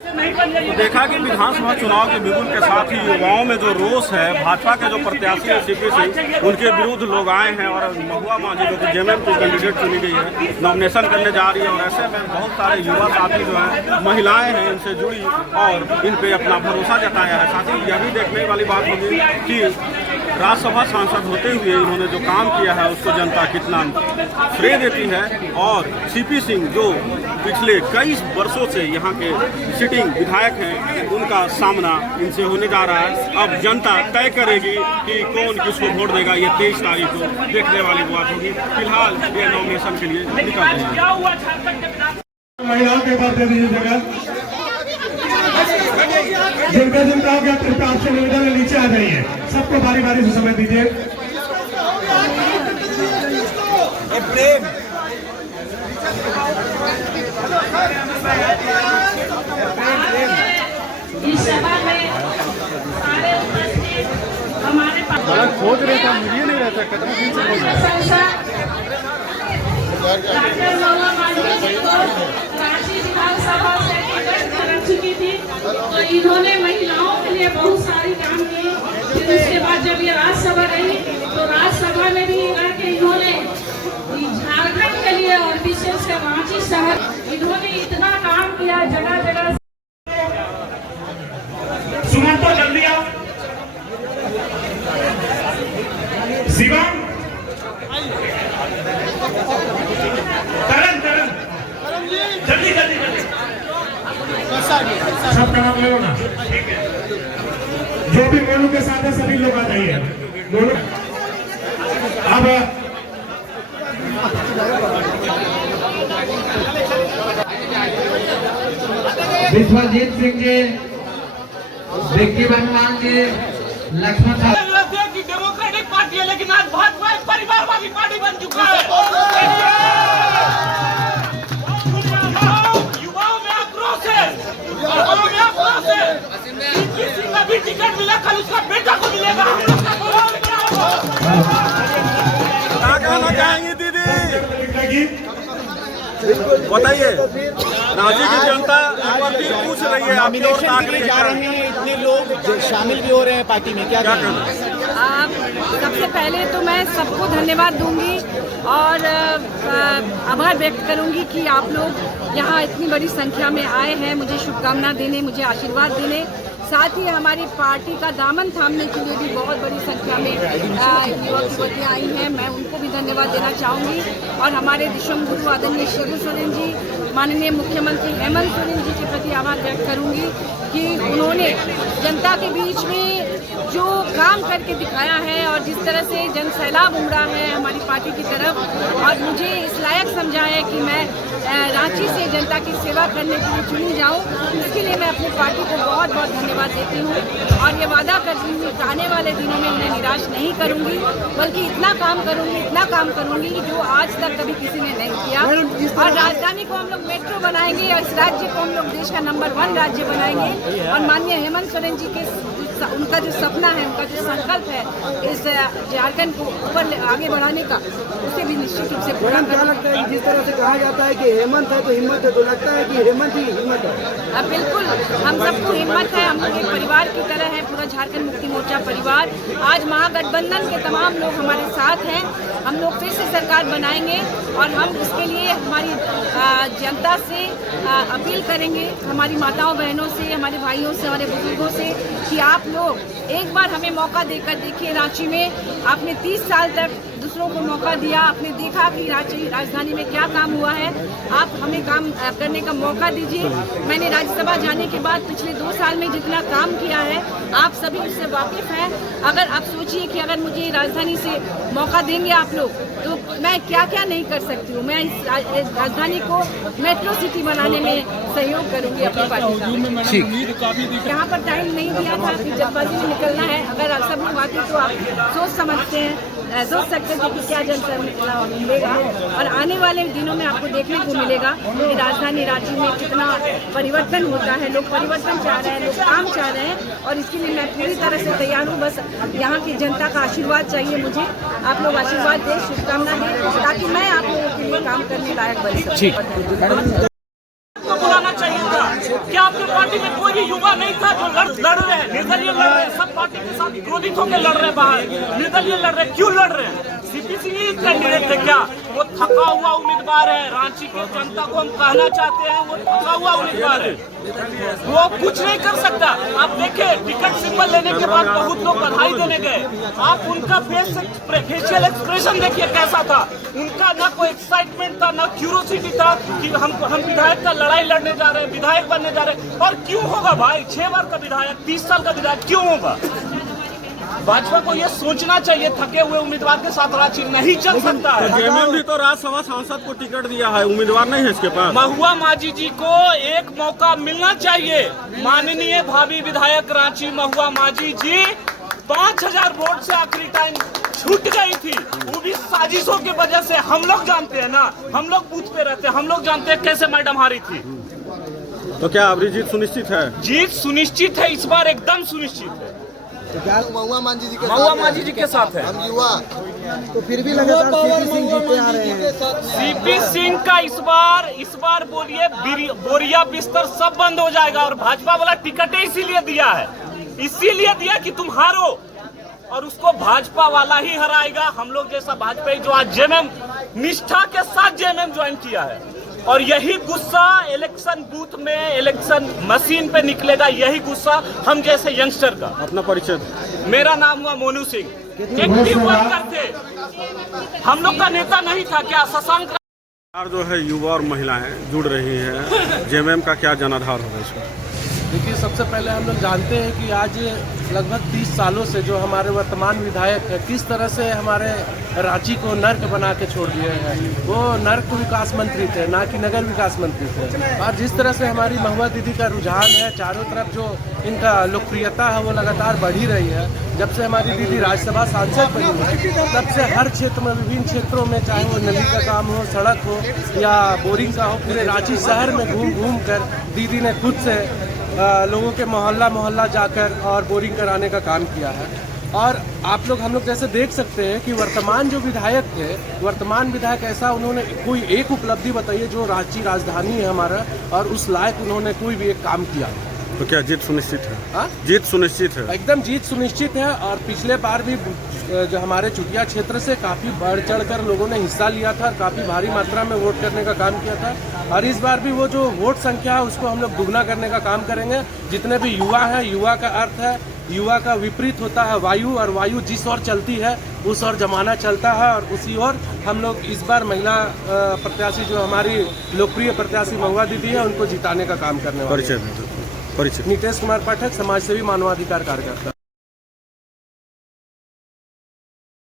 तो देखा कि विधानसभा चुनाव के बिगुल के साथ ही युवाओं में जो रोष है, भाजपा के जो प्रत्याशी है सीपी सिंह, उनके विरुद्ध लोग आए हैं और महुआ मांझी जो कि जेएमएम की कैंडिडेट चुनी गई है, नॉमिनेशन करने जा रही है। और ऐसे में बहुत सारे युवा साथी जो हैं, महिलाएं हैं, इनसे जुड़ी और इन पे अपना भरोसा जताया है। साथ ही यह भी देखने वाली बात होगी कि राज्यसभा सांसद होते हुए इन्होंने जो काम किया है उसको जनता कितना श्रेय देती है। और सीपी सिंह जो पिछले कई वर्षों से यहाँ के सिटिंग विधायक हैं, उनका सामना इनसे होने जा रहा है। अब जनता तय करेगी कि कौन किसको वोट देगा। ये 23 तारीख को देखने वाली बात होगी। फिलहाल ये नॉमिनेशन के लिए निकल रहे हैं। महिलाओं के बात दे दीजिए जगह, जिनका हो गया कृपया आपसे निवेदन है नीचे आ जाइए। सबको बारी बारी से समय दीजिए। इस सभा में सारे उपस्थित हमारे खोज रहे थे, मुझे नहीं रहता कदम डॉक्टर महुआ मांझी जी को रांची विधानसभा से टिकट कर चुकी थी, तो इन्होंने महिलाओं के लिए बहुत सारी काम की। फिर उसके बाद जब ये राज्यसभा रही तो राज्यसभा में भी इन्होंने झारखंड के लिए और विशेषकर रांची शहर इन्होंने इतना काम किया। जगह जगह सुमन तो जल्दी आओ। शिवम करण जल्दी सब काम लो ना। ठीक है, जो भी मोनू के साथ है सभी लोग आ जाइए। मोनू अब विश्वजीत सिंह जी, विक्की बनवाल जी, लक्ष्मण साहब। डेमोक्रेटिक पार्टी है लेकिन आज भाजपा एक परिवारवादी पार्टी बन चुका है। युवाओं में आक्रोश है, किसी का भी टिकट मिला कल उसका बेटा को मिलेगा। क्या कहना चाहेंगी दीदी, बताइए। रांची की जनता एक बार फिर पूछ रही है, आप जा रहे हैं, इतने लोग शामिल भी हो रहे हैं पार्टी में, क्या कहना? सबसे पहले तो मैं सबको धन्यवाद दूंगी और आभार व्यक्त करूंगी कि आप लोग यहाँ इतनी बड़ी संख्या में आए हैं मुझे शुभकामना देने, मुझे आशीर्वाद देने। साथ ही हमारी पार्टी का दामन थामने के लिए भी बहुत बड़ी संख्या में युवक युवतियाँ आई हैं, मैं उनको भी धन्यवाद देना चाहूँगी। और हमारे दिशम गुरु आदरणीय शिबू सोरेन जी, माननीय मुख्यमंत्री हेमंत सोरेन जी के प्रति आभार व्यक्त करूँगी कि उन्होंने जनता के बीच में जो काम करके दिखाया है और जिस तरह से जन सैलाब उमड़ा है हमारी पार्टी की तरफ, और मुझे इस लायक समझा है कि मैं रांची से जनता की सेवा करने के लिए चुनी जाऊं। इसके लिए मैं अपनी पार्टी को बहुत बहुत धन्यवाद देती हूं और ये वादा करती हूँ कि आने वाले दिनों में उन्हें निराश नहीं करूंगी, बल्कि इतना काम करूंगी जो आज तक कभी किसी ने नहीं किया। और राजधानी को हम लोग मेट्रो बनाएंगे और इस राज्य को हम लोग देश का नंबर 1 राज्य बनाएंगे। और माननीय हेमंत सोरेन जी के उनका जो सपना है, उनका जो संकल्प है इस झारखंड को ऊपर आगे बढ़ाने का, उसे भी निश्चित रूप से पूरा क्या लगता है जिस तरह से कहा जाता है कि हेमंत है तो हिम्मत है, तो लगता है कि हेमंत ही हिम्मत है? बिल्कुल, हम सबको हिम्मत है। हम लोग एक परिवार की तरह है, पूरा झारखंड मुक्ति मोर्चा परिवार। आज महागठबंधन के तमाम लोग हमारे साथ हैं। हम लोग फिर से सरकार बनाएंगे और हम इसके लिए हमारी जनता से अपील करेंगे, हमारी माताओं बहनों से, हमारे भाइयों से, हमारे बुजुर्गों से कि आप लोग एक बार हमें मौका देकर देखिए। रांची में आपने 30 साल तक दूसरों को मौका दिया, आपने देखा कि राजधानी में क्या काम हुआ है, आप हमें काम करने का मौका दीजिए। मैंने राज्यसभा जाने के बाद पिछले 2 साल में जितना काम किया है आप सभी उससे वाकिफ हैं। अगर आप सोचिए कि अगर मुझे राजधानी से मौका देंगे आप लोग तो मैं क्या क्या नहीं कर सकती हूँ। मैं इस राजधानी को मेट्रो सिटी बनाने में सहयोग करूँगी अपनी पार्टी का। यहाँ पर टाइम नहीं दिया था कि जल्दबाजी में निकलना है। अगर आप सब लोग आते तो आप सोच सकते हैं कि क्या जनता मिलेगा। और आने वाले दिनों में आपको देखने को मिलेगा कि राजधानी रांची में कितना परिवर्तन होता है। लोग परिवर्तन चाह रहे हैं, लोग काम चाह रहे हैं और इसके लिए मैं पूरी तरह से तैयार हूँ। बस यहाँ की जनता का आशीर्वाद चाहिए मुझे। आप लोग आशीर्वाद दें, शुभकामना दें ताकि मैं आप लोगों के लिए काम करने लायक बन सकूँ। बुलाना चाहिए था, क्या आपकी पार्टी पार्टी में कोई भी युवा नहीं था जो लड़ रहे हैं, निर्दलीय लड़ रहे हैं, सब पार्टी के साथ क्रोधित होकर लड़ रहे हैं बाहर, निर्दलीय लड़ रहे हैं। क्यों लड़ रहे हैं? सीपी सिंह ही कैंडिडेट थे क्या? वो थका हुआ उम्मीदवार है। रांची के जनता को हम कहना चाहते हैं वो थका हुआ उम्मीदवार है, वो कुछ नहीं कर सकता। आप देखें, टिकट सिंबल लेने के बाद बहुत लोग बधाई देने गए, आप उनका फेशियल एक्सप्रेशन देखिए कैसा था। उनका ना कोई एक्साइटमेंट था, ना क्यूरोसिटी था कि हम विधायक का लड़ाई लड़ने जा रहे हैं, विधायक बनने जा रहे हैं। और क्यों होगा भाई? 6 बार का विधायक, 30 साल का विधायक क्यों होगा? भाजपा को ये सोचना चाहिए, थके हुए उम्मीदवार के साथ रांची नहीं चल सकता है। जेएमएम भी तो राज्यसभा सांसद को टिकट दिया है, उम्मीदवार नहीं है इसके पास। महुआ माझी जी को एक मौका मिलना चाहिए। माननीय भावी विधायक रांची महुआ माझी जी 5000 वोट से आखिरी टाइम छूट गई थी, वो भी साजिशों की वजह से। हम लोग जानते हैं ना, हम लोग बूथ पे रहते हैं, हम लोग जानते हैं कैसे मैडम हारी थी। तो क्या अभी जीत सुनिश्चित है? जीत सुनिश्चित है, इस बार एकदम सुनिश्चित है। महुआ मांझी जी के महुआ माझी जी के साथ है। हम युवा तो फिर भी लगातार सीपी सिंह जीते आ रहे हैं। सीपी सिंह का इस बार बोलिए बोरिया बिस्तर सब बंद हो जाएगा। और भाजपा वाला टिकट इसीलिए दिया है, इसीलिए दिया कि तुम हारो, और उसको भाजपा वाला ही हराएगा। हम लोग जैसा भाजपा जो आज जेएमएम निष्ठा के साथ जेएमएम ज्वाइन किया है, और यही गुस्सा इलेक्शन बूथ में, इलेक्शन मशीन पे निकलेगा, यही गुस्सा हम जैसे यंगस्टर का। अपना परिचय। मेरा नाम हुआ मोनू सिंह, एक्टिव वर्कर थे, हम लोग का नेता नहीं था क्या? शशांक जो है युवा और महिलाएं जुड़ रही हैं, जेएमएम का क्या जनाधार होगा इसमें? देखिए, सबसे पहले हम लोग जानते हैं कि आज लगभग 30 सालों से जो हमारे वर्तमान विधायक हैं, किस तरह से हमारे रांची को नर्क बना के छोड़ दिए हैं। वो नर्क विकास मंत्री थे, ना कि नगर विकास मंत्री थे। और जिस तरह से हमारी महुआ दीदी का रुझान है, चारों तरफ जो इनका लोकप्रियता है वो लगातार बढ़ ही रही है। जब से हमारी दीदी राज्यसभा सांसद बनी तब से हर क्षेत्र में, विभिन्न क्षेत्रों में, चाहे वो नदी का काम हो, सड़क हो या बोरिंग का हो, पूरे रांची शहर में घूम घूम कर दीदी ने खुद से लोगों के मोहल्ला जाकर और बोरिंग कराने का काम किया है। और आप लोग, हम लोग जैसे देख सकते हैं कि वर्तमान जो विधायक थे, वर्तमान विधायक ऐसा उन्होंने कोई एक उपलब्धि बताइए जो रांची राजधानी है हमारा, और उस लायक उन्होंने कोई भी एक काम किया। तो क्या जीत सुनिश्चित है? हाँ, जीत सुनिश्चित है, एकदम जीत सुनिश्चित है। और पिछले बार भी जो हमारे चुटिया क्षेत्र से काफ़ी बढ़ चढ़कर लोगों ने हिस्सा लिया था और काफ़ी भारी मात्रा में वोट करने का काम किया था। और इस बार भी वो जो वोट संख्या है उसको हम लोग दुगना करने का काम करेंगे। जितने भी युवा हैं, युवा का अर्थ है, युवा का विपरीत होता है वायु, और वायु जिस ओर चलती है उस ओर जमाना चलता है। और उसी ओर हम लोग इस बार महिला प्रत्याशी जो हमारी लोकप्रिय प्रत्याशी महुआ दीदी है, उनको जिताने का काम करने वाले हैं। परिचय। नीतीश कुमार पाठक, समाजसेवी, मानवाधिकार कार्यकर्ता।